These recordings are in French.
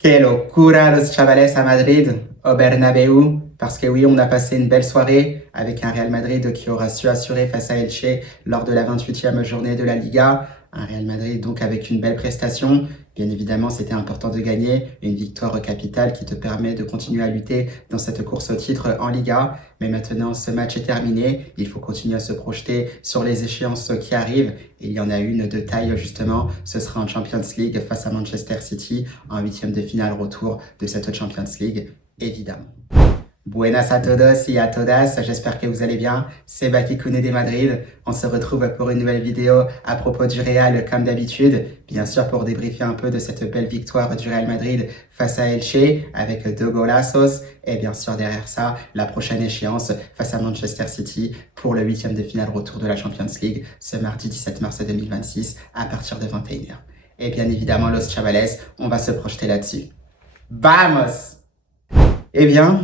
Qué locura los chavales à Madrid, au Bernabéu, parce que oui, on a passé une belle soirée avec un Real Madrid qui aura su assurer face à Elche lors de la 28e journée de la Liga. Un Real Madrid donc avec une belle prestation. Bien évidemment, c'était important de gagner, une victoire capitale qui te permet de continuer à lutter dans cette course au titre en Liga. Mais maintenant, ce match est terminé. Il faut continuer à se projeter sur les échéances qui arrivent. Et il y en a une de taille justement. Ce sera en Champions League face à Manchester City en huitième de finale retour de cette Champions League, évidemment. Buenas a todos y a todas, j'espère que vous allez bien, c'est Baki Koune de Madrid. On se retrouve pour une nouvelle vidéo à propos du Real comme d'habitude, bien sûr pour débriefer un peu de cette belle victoire du Real Madrid face à Elche avec 2 golazos et bien sûr derrière ça, la prochaine échéance face à Manchester City pour le 8e de finale retour de la Champions League ce mardi 17 mars 2026 à partir de 21h. Et bien évidemment, Los Chavales, on va se projeter là-dessus. Vamos! Eh bien,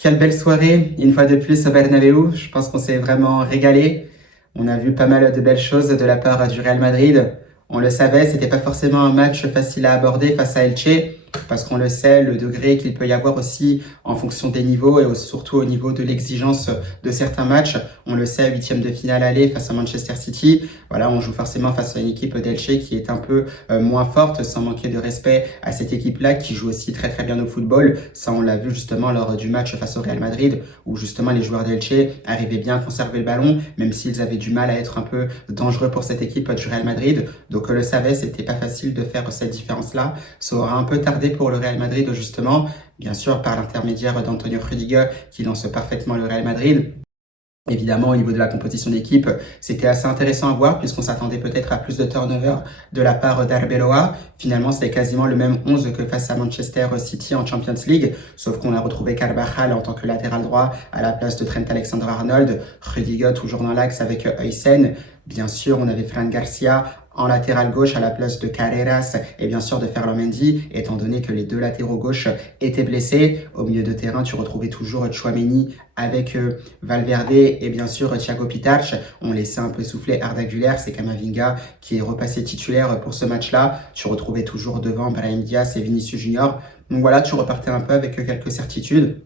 quelle belle soirée, une fois de plus au Bernabéu. Je pense qu'on s'est vraiment régalé. On a vu pas mal de belles choses de la part du Real Madrid. On le savait, c'était pas forcément un match facile à aborder face à Elche, parce qu'on le sait, le degré qu'il peut y avoir aussi en fonction des niveaux et surtout au niveau de l'exigence de certains matchs. On le sait, 8e de finale aller face à Manchester City. Voilà, on joue forcément face à une équipe d'Elche qui est un peu moins forte, sans manquer de respect à cette équipe-là qui joue aussi très très bien au football. Ça, on l'a vu justement lors du match face au Real Madrid, où justement les joueurs d'Elche arrivaient bien à conserver le ballon, même s'ils avaient du mal à être un peu dangereux pour cette équipe du Real Madrid. Donc on le savait, c'était pas facile de faire cette différence-là. Ça aura un peu tardé pour le Real Madrid justement, bien sûr par l'intermédiaire d'Antonio Rudiger qui lance parfaitement le Real Madrid. Évidemment, au niveau de la composition d'équipe, c'était assez intéressant à voir puisqu'on s'attendait peut-être à plus de turnover de la part d'Arbeloa. Finalement, c'était quasiment le même 11 que face à Manchester City en Champions League, sauf qu'on a retrouvé Carvajal en tant que latéral droit à la place de Trent Alexander-Arnold, Rudiger toujours dans l'axe avec Huysen. Bien sûr, on avait Fran Garcia en latéral gauche à la place de Carreras et bien sûr de Ferland Mendy, étant donné que les deux latéraux gauche étaient blessés. Au milieu de terrain, tu retrouvais toujours Tchouaméni avec Valverde et bien sûr Thiago Pitarch. On laissait un peu souffler Arda Güler, c'est Camavinga qui est repassé titulaire pour ce match-là. Tu retrouvais toujours devant Brahim Diaz et Vinicius Junior. Donc voilà, tu repartais un peu avec quelques certitudes.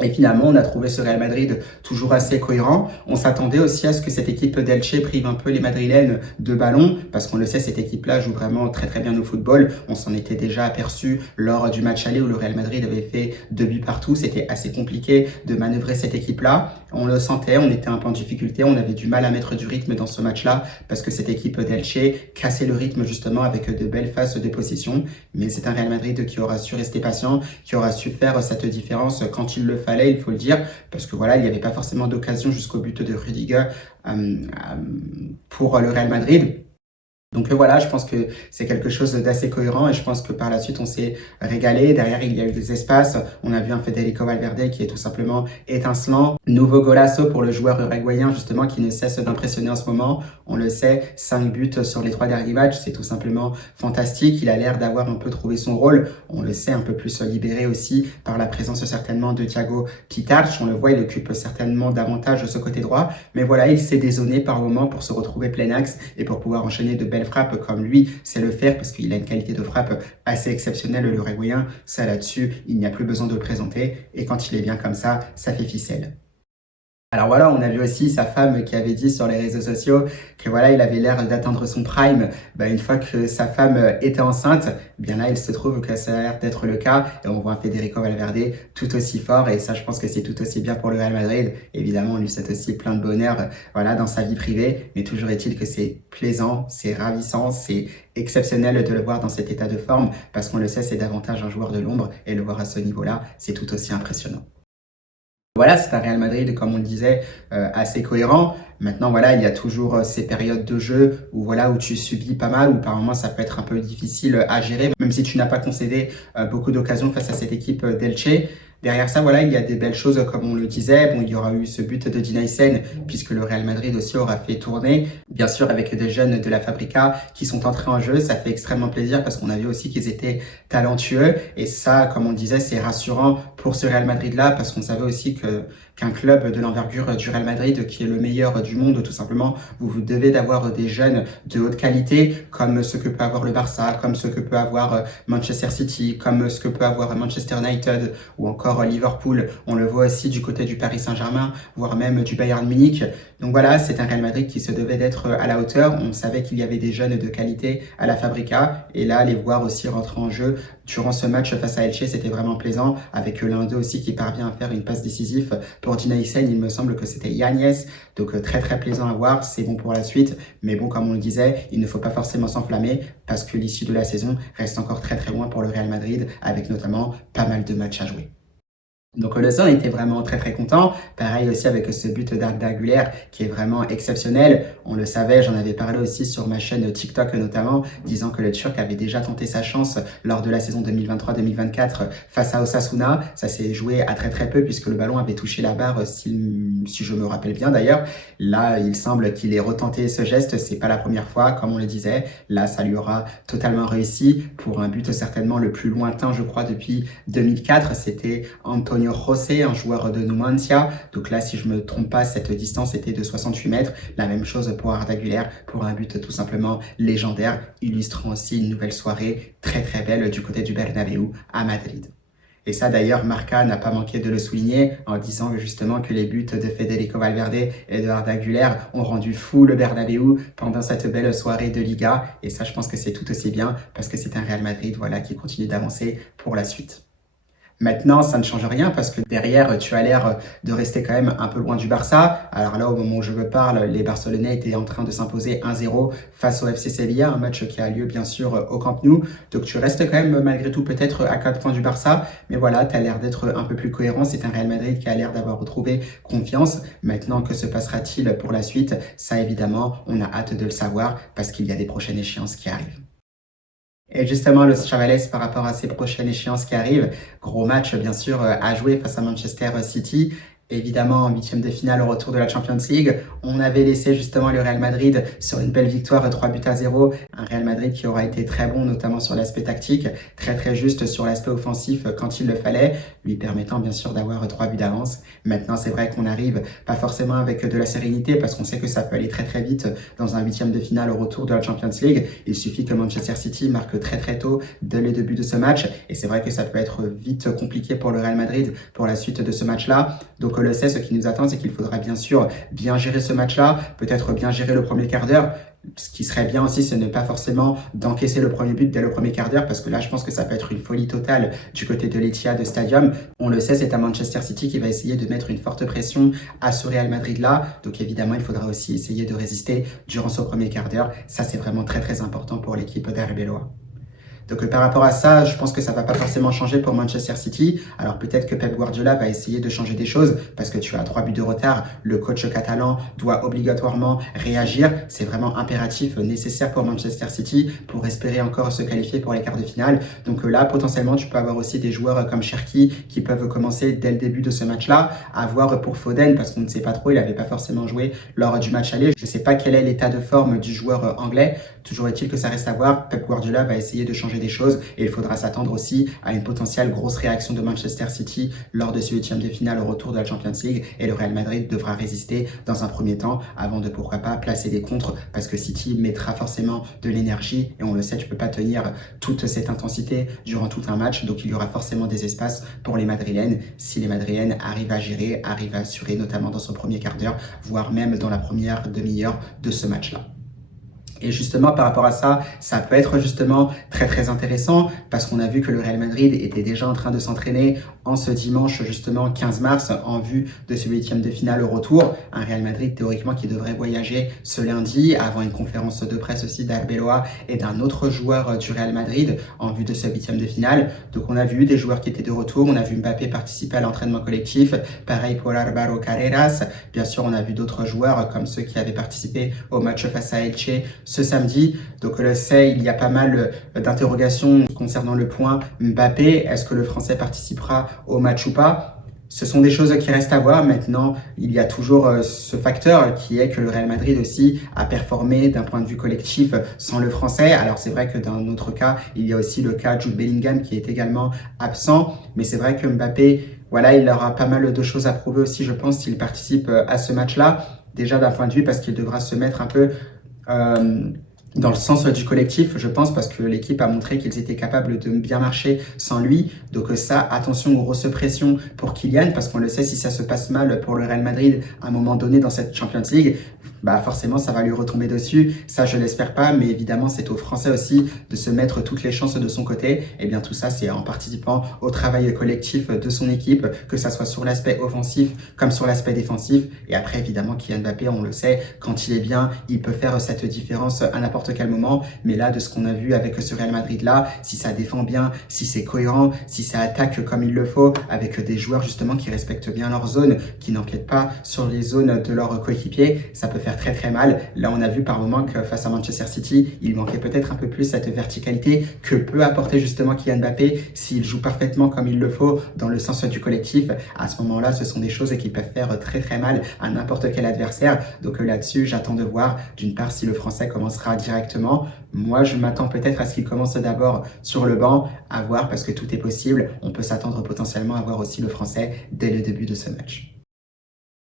Et finalement, on a trouvé ce Real Madrid toujours assez cohérent. On s'attendait aussi à ce que cette équipe d'Elche prive un peu les Madrilènes de ballon, parce qu'on le sait, cette équipe-là joue vraiment très très bien au football. On s'en était déjà aperçu lors du match aller où le Real Madrid avait fait 2 buts partout. C'était assez compliqué de manœuvrer cette équipe-là. On le sentait, on était un peu en difficulté, on avait du mal à mettre du rythme dans ce match-là, parce que cette équipe d'Elche cassait le rythme justement avec de belles phases de possession. Mais c'est un Real Madrid qui aura su rester patient, qui aura su faire cette différence quand il le fallait, il faut le dire, parce que voilà, il n'y avait pas forcément d'occasion jusqu'au but de Rudiger pour le Real Madrid. Donc voilà, je pense que c'est quelque chose d'assez cohérent et je pense que par la suite on s'est régalé. Derrière il y a eu des espaces, on a vu un Federico Valverde qui est tout simplement étincelant. Nouveau golasso pour le joueur uruguayen justement qui ne cesse d'impressionner en ce moment. On le sait, 5 buts sur les 3 derniers matchs, c'est tout simplement fantastique. Il a l'air d'avoir un peu trouvé son rôle. On le sait, un peu plus libéré aussi par la présence certainement de Thiago Pitarch. On le voit, il occupe certainement davantage ce côté droit. Mais voilà, il s'est dézonné par moment pour se retrouver plein axe et pour pouvoir enchaîner de belles frappe comme lui sait le faire parce qu'il a une qualité de frappe assez exceptionnelle, le Uruguayen. Ça là-dessus, il n'y a plus besoin de le présenter et quand il est bien comme ça fait ficelle. Alors voilà, on a vu aussi sa femme qui avait dit sur les réseaux sociaux que voilà, il avait l'air d'atteindre son prime. Une fois que sa femme était enceinte, bien là, il se trouve que ça a l'air d'être le cas. Et on voit un Federico Valverde tout aussi fort. Et ça, je pense que c'est tout aussi bien pour le Real Madrid. Évidemment, on lui souhaite aussi plein de bonheur voilà, dans sa vie privée. Mais toujours est-il que c'est plaisant, c'est ravissant, c'est exceptionnel de le voir dans cet état de forme. Parce qu'on le sait, c'est davantage un joueur de l'ombre. Et le voir à ce niveau-là, c'est tout aussi impressionnant. Voilà, c'est un Real Madrid, comme on le disait, assez cohérent. Maintenant, voilà, il y a toujours ces périodes de jeu où, voilà, où tu subis pas mal, où par moments ça peut être un peu difficile à gérer, même si tu n'as pas concédé beaucoup d'occasions face à cette équipe d'Elche. Derrière ça, voilà, il y a des belles choses, comme on le disait. Bon, il y aura eu ce but de Dinaïsen, puisque le Real Madrid aussi aura fait tourner. Bien sûr, avec des jeunes de la Fabrica qui sont entrés en jeu, ça fait extrêmement plaisir parce qu'on a vu aussi qu'ils étaient talentueux. Et ça, comme on disait, c'est rassurant pour ce Real Madrid-là, parce qu'on savait aussi qu'un club de l'envergure du Real Madrid, qui est le meilleur du monde tout simplement, vous devez d'avoir des jeunes de haute qualité, comme ce que peut avoir le Barça, comme ce que peut avoir Manchester City, comme ce que peut avoir Manchester United ou encore Liverpool. On le voit aussi du côté du Paris Saint-Germain, voire même du Bayern Munich. Donc voilà, c'est un Real Madrid qui se devait d'être à la hauteur. On savait qu'il y avait des jeunes de qualité à la Fabrica, et là, les voir aussi rentrer en jeu durant ce match face à Elche, c'était vraiment plaisant, avec l'un d'eux aussi qui parvient à faire une passe décisive pour Dina Hysén. Il me semble que c'était Yagnès, donc très très plaisant à voir, c'est bon pour la suite, mais bon, comme on le disait, il ne faut pas forcément s'enflammer, parce que l'issue de la saison reste encore très très loin pour le Real Madrid, avec notamment pas mal de matchs à jouer. Donc le son était vraiment très très content, pareil aussi avec ce but d'Arda Güler qui est vraiment exceptionnel. On le savait, j'en avais parlé aussi sur ma chaîne TikTok notamment, disant que le Turc avait déjà tenté sa chance lors de la saison 2023-2024 face à Osasuna. Ça s'est joué à très très peu puisque le ballon avait touché la barre, si je me rappelle bien d'ailleurs. Là, il semble qu'il ait retenté ce geste, c'est pas la première fois, comme on le disait. Là, ça lui aura totalement réussi pour un but certainement le plus lointain, je crois, depuis 2004. C'était Antonio José, un joueur de Numancia. Donc là, si je me trompe pas, cette distance était de 68 mètres. La même chose pour Arda Güler, pour un but tout simplement légendaire, illustrant aussi une nouvelle soirée très très belle du côté du Bernabéu à Madrid. Et ça d'ailleurs, Marca n'a pas manqué de le souligner en disant justement que les buts de Federico Valverde et de Arda Güler ont rendu fou le Bernabéu pendant cette belle soirée de Liga. Et ça, je pense que c'est tout aussi bien parce que c'est un Real Madrid voilà, qui continue d'avancer pour la suite. Maintenant, ça ne change rien parce que derrière, tu as l'air de rester quand même un peu loin du Barça. Alors là, au moment où je vous parle, les Barcelonais étaient en train de s'imposer 1-0 face au FC Sevilla, un match qui a lieu bien sûr au Camp Nou. Donc tu restes quand même malgré tout peut-être à 4 points du Barça. Mais voilà, tu as l'air d'être un peu plus cohérent. C'est un Real Madrid qui a l'air d'avoir retrouvé confiance. Maintenant, que se passera-t-il pour la suite? Ça, évidemment, on a hâte de le savoir parce qu'il y a des prochaines échéances qui arrivent. Et justement, Los Chavales, par rapport à ces prochaines échéances qui arrivent, gros match bien sûr à jouer face à Manchester City. Évidemment, en huitième de finale au retour de la Champions League, on avait laissé justement le Real Madrid sur une belle victoire 3-0. Un Real Madrid qui aura été très bon, notamment sur l'aspect tactique, très très juste sur l'aspect offensif quand il le fallait, lui permettant bien sûr d'avoir 3 buts d'avance. Maintenant, c'est vrai qu'on arrive pas forcément avec de la sérénité parce qu'on sait que ça peut aller très très vite dans un huitième de finale au retour de la Champions League. Il suffit que Manchester City marque très très tôt dès les débuts de ce match et c'est vrai que ça peut être vite compliqué pour le Real Madrid pour la suite de ce match-là. Donc on le sait, ce qui nous attend, c'est qu'il faudra bien sûr bien gérer ce match-là, peut-être bien gérer le premier quart d'heure. Ce qui serait bien aussi, c'est ne pas forcément d'encaisser le premier but dès le premier quart d'heure, parce que là, je pense que ça peut être une folie totale du côté de l'Etihad Stadium. On le sait, c'est à Manchester City qui va essayer de mettre une forte pression à ce Real Madrid-là. Donc évidemment, il faudra aussi essayer de résister durant ce premier quart d'heure. Ça, c'est vraiment très très important pour l'équipe d'Arbeloa. Donc par rapport à ça, je pense que ça va pas forcément changer pour Manchester City. Alors peut-être que Pep Guardiola va essayer de changer des choses parce que tu as 3 buts de retard. Le coach catalan doit obligatoirement réagir. C'est vraiment impératif, nécessaire pour Manchester City pour espérer encore se qualifier pour les quarts de finale. Donc là, potentiellement, tu peux avoir aussi des joueurs comme Cherki qui peuvent commencer dès le début de ce match-là. À voir pour Foden parce qu'on ne sait pas trop, il n'avait pas forcément joué lors du match aller. Je ne sais pas quel est l'état de forme du joueur anglais. Toujours est-il que ça reste à voir. Pep Guardiola va essayer de changer des choses et il faudra s'attendre aussi à une potentielle grosse réaction de Manchester City lors de ce huitième de finale au retour de la Champions League et le Real Madrid devra résister dans un premier temps avant de pourquoi pas placer des contres parce que City mettra forcément de l'énergie et on le sait, tu peux pas tenir toute cette intensité durant tout un match, donc il y aura forcément des espaces pour les Madrilènes si les Madrilènes arrivent à gérer, arrivent à assurer notamment dans son premier quart d'heure, voire même dans la première demi-heure de ce match-là. Et justement, par rapport à ça, ça peut être justement très très intéressant parce qu'on a vu que le Real Madrid était déjà en train de s'entraîner en ce dimanche justement 15 mars en vue de ce huitième de finale au retour. Un Real Madrid théoriquement qui devrait voyager ce lundi avant une conférence de presse aussi d'Arbeloa et d'un autre joueur du Real Madrid en vue de ce huitième de finale. Donc on a vu des joueurs qui étaient de retour, on a vu Mbappé participer à l'entraînement collectif, pareil pour Álvaro Carreras. Bien sûr, on a vu d'autres joueurs comme ceux qui avaient participé au match face à Elche ce samedi. Donc on le sait, il y a pas mal d'interrogations concernant le point Mbappé. Est-ce que le Français participera au match ou pas? Ce sont des choses qui restent à voir. Maintenant, il y a toujours ce facteur qui est que le Real Madrid aussi a performé d'un point de vue collectif sans le français. Alors c'est vrai que dans notre cas, il y a aussi le cas Jude Bellingham qui est également absent. Mais c'est vrai que Mbappé, voilà, il aura pas mal de choses à prouver aussi, je pense, s'il participe à ce match-là. Déjà d'un point de vue parce qu'il devra se mettre un peu dans le sens du collectif, je pense, parce que l'équipe a montré qu'ils étaient capables de bien marcher sans lui. Donc ça, attention, grosse pression pour Kylian, parce qu'on le sait, si ça se passe mal pour le Real Madrid à un moment donné dans cette Champions League, bah forcément, ça va lui retomber dessus. Ça, je l'espère pas, mais évidemment, c'est aux Français aussi de se mettre toutes les chances de son côté. Et bien, tout ça, c'est en participant au travail collectif de son équipe, que ça soit sur l'aspect offensif comme sur l'aspect défensif. Et après, évidemment, Kylian Mbappé, on le sait, quand il est bien, il peut faire cette différence à n'importe quel moment. Mais là, de ce qu'on a vu avec ce Real Madrid-là, si ça défend bien, si c'est cohérent, si ça attaque comme il le faut, avec des joueurs justement qui respectent bien leur zone, qui n'empiètent pas sur les zones de leurs coéquipiers, ça peut faire très très mal. Là, on a vu par moments que face à Manchester City, il manquait peut-être un peu plus cette verticalité que peut apporter justement Kylian Mbappé s'il joue parfaitement comme il le faut dans le sens du collectif. À ce moment-là, ce sont des choses qui peuvent faire très très mal à n'importe quel adversaire. Donc là-dessus, j'attends de voir d'une part si le Français commencera directement. Moi, je m'attends peut-être à ce qu'il commence d'abord sur le banc, à voir parce que tout est possible. On peut s'attendre potentiellement à voir aussi le Français dès le début de ce match.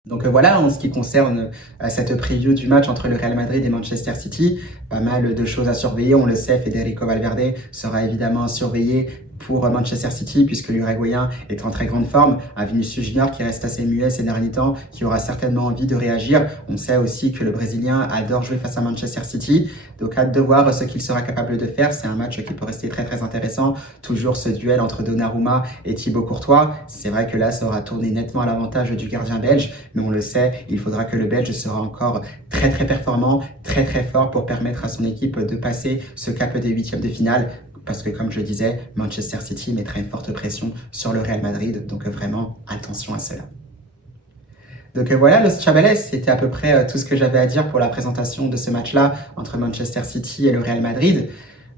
Donc voilà, en ce qui concerne cette preview du match entre le Real Madrid et Manchester City, pas mal de choses à surveiller. On le sait, Federico Valverde sera évidemment surveillé pour Manchester City puisque l'Uruguayen est en très grande forme. Un Vinicius Junior qui reste assez muet ces derniers temps, qui aura certainement envie de réagir. On sait aussi que le Brésilien adore jouer face à Manchester City. Donc hâte de voir ce qu'il sera capable de faire. C'est un match qui peut rester très très intéressant. Toujours ce duel entre Donnarumma et Thibaut Courtois. C'est vrai que là, ça aura tourné nettement à l'avantage du gardien belge. Mais on le sait, il faudra que le Belge sera encore très très performant, très très fort pour permettre à son équipe de passer ce cap des huitièmes de finale. Parce que comme je le disais, Manchester City mettrait une forte pression sur le Real Madrid. Donc vraiment, attention à cela. Donc voilà, Los Chavales, c'était à peu près tout ce que j'avais à dire pour la présentation de ce match-là entre Manchester City et le Real Madrid.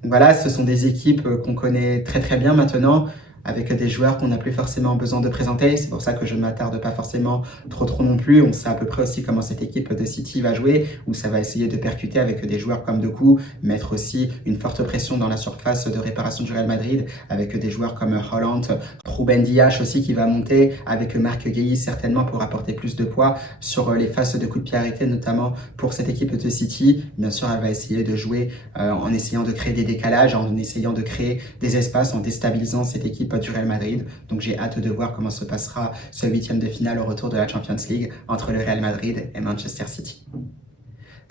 Donc voilà, ce sont des équipes qu'on connaît très très bien maintenant, avec des joueurs qu'on n'a plus forcément besoin de présenter. C'est pour ça que je ne m'attarde pas forcément trop non plus. On sait à peu près aussi comment cette équipe de City va jouer, où ça va essayer de percuter avec des joueurs comme Doku, mettre aussi une forte pression dans la surface de réparation du Real Madrid, avec des joueurs comme Holland, Ruben Dias aussi qui va monter, avec Marc Guehi certainement pour apporter plus de poids sur les faces de coups de pied arrêtés, notamment pour cette équipe de City. Bien sûr, elle va essayer de jouer en essayant de créer des décalages, en essayant de créer des espaces, en déstabilisant cette équipe du Real Madrid. Donc j'ai hâte de voir comment se passera ce huitième de finale au retour de la Champions League entre le Real Madrid et Manchester City.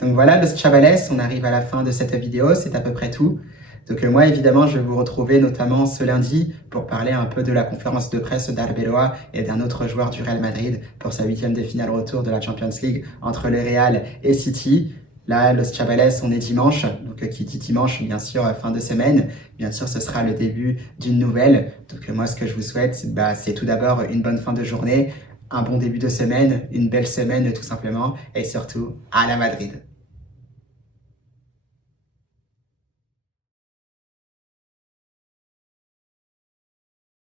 Donc voilà, Los Chavales, on arrive à la fin de cette vidéo, c'est à peu près tout. Donc moi, évidemment, je vais vous retrouver notamment ce lundi pour parler un peu de la conférence de presse d'Arbeloa et d'un autre joueur du Real Madrid pour sa huitième de finale retour de la Champions League entre le Real et City. Là, Los Chavales, on est dimanche, donc qui dit dimanche, bien sûr, fin de semaine. Bien sûr, ce sera le début d'une nouvelle. Donc moi, ce que je vous souhaite, c'est tout d'abord une bonne fin de journée, un bon début de semaine, une belle semaine tout simplement, et surtout, à la Madrid.